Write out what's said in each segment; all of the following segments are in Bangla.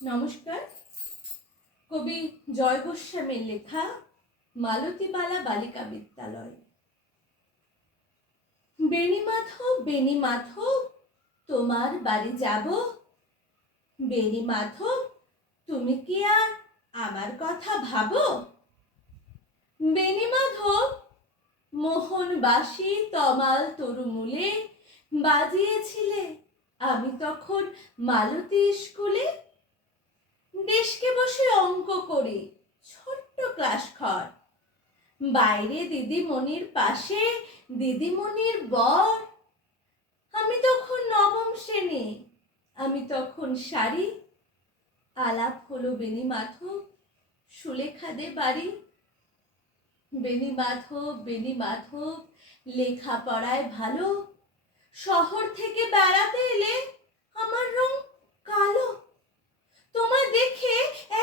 নমস্কার। কবি জয় গোস্বামীর লেখা মালতীবালা বালিকা বিদ্যালয়। বেণীমাধব বেণীমাধব তোমার বাড়ি যাব। বেণীমাধব তুমি কি আর আমার কথা ভাবো। বেণীমাধব মোহনবাসী তমাল তরুমূলে বাজিয়েছিলে আমি তখন মালতী স্কুলে। ডেস্কে বসে অঙ্ক করি ছোট্ট ক্লাস ঘর, বাইরে দিদিমণির পাশে দিদিমণির বর। আমি তখন নবম শ্রেণী, আমি তখন শাড়ি। আলাপ হলো বেণীমাধব সুলেখাদে বাড়ি। বেণীমাধব বেণীমাধব লেখাপড়ায় ভালো, শহর থেকে বেড়াতে এলে আমার রং কালো। তোমায় দেখে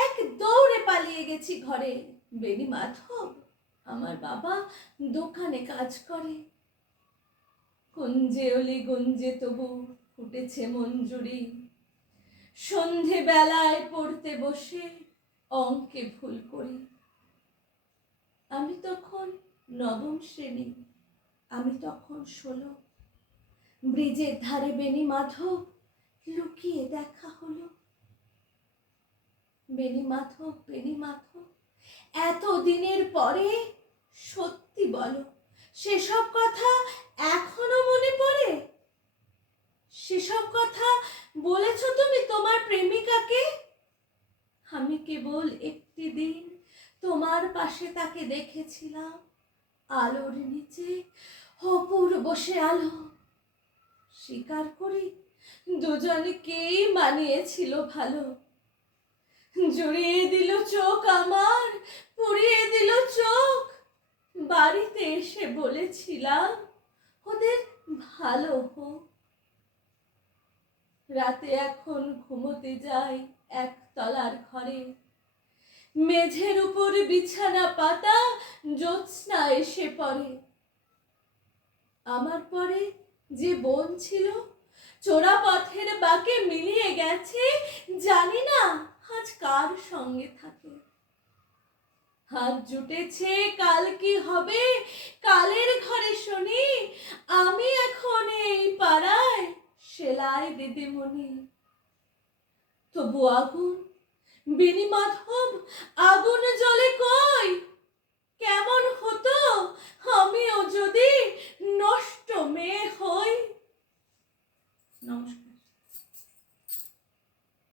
এক দৌড়ে পালিয়ে গেছি ঘরে। বেণীমাধব আমার বাবা দোকানে কাজ করে। কুঞ্জে অলি গঞ্জে তবু ফুটেছে মঞ্জুরি, সন্ধে বেলায় পড়তে বসে অঙ্কে ভুল করি। আমি তখন নবম শ্রেণী, আমি তখন 16। ব্রিজের ধারে বেণীমাধব লুকিয়ে দেখা হলো। বেণীমাধব বেণীমাধব এত দিনের পরে সত্যি বলো, সেসব কথা এখনো মনে পড়ে? সেসব কথা বলেছ তুমি তোমার প্রেমিকাকে? আমি কেবল একটি দিন তোমার পাশে তাকে দেখেছিলাম, আলোর নিচে অপূর্ব সে আলো। স্বীকার করি দুজনকেই মানিয়েছিল ভালো। জড়িয়ে দিল চোখ আমার, পুড়িয়ে দিল চোখ। বাড়িতে এসে বলেছিলাম ওদের ভালো হোক। রাতে এখন ঘুমোতে যাই একতলার ঘরে, মেঝের উপর বিছানা পাতা জ্যোৎস্না এসে পড়ে। আমার পরে যে বোন ছিল চোরা পথের বাঁকে মিলিয়ে গেছে, জানি না আজ কার সঙ্গে থাকে। হাত জুটেছে কাল কি হবে, কালের ঘরে শুনি আমি এখন এই পাড়ায় সেলাই দিদিমণি। তবু আগুন বেণীমাধব আগুন জ্বলে কই, কেমন হতো আমিও যদি নষ্ট মেয়ে হই। নমস্কার।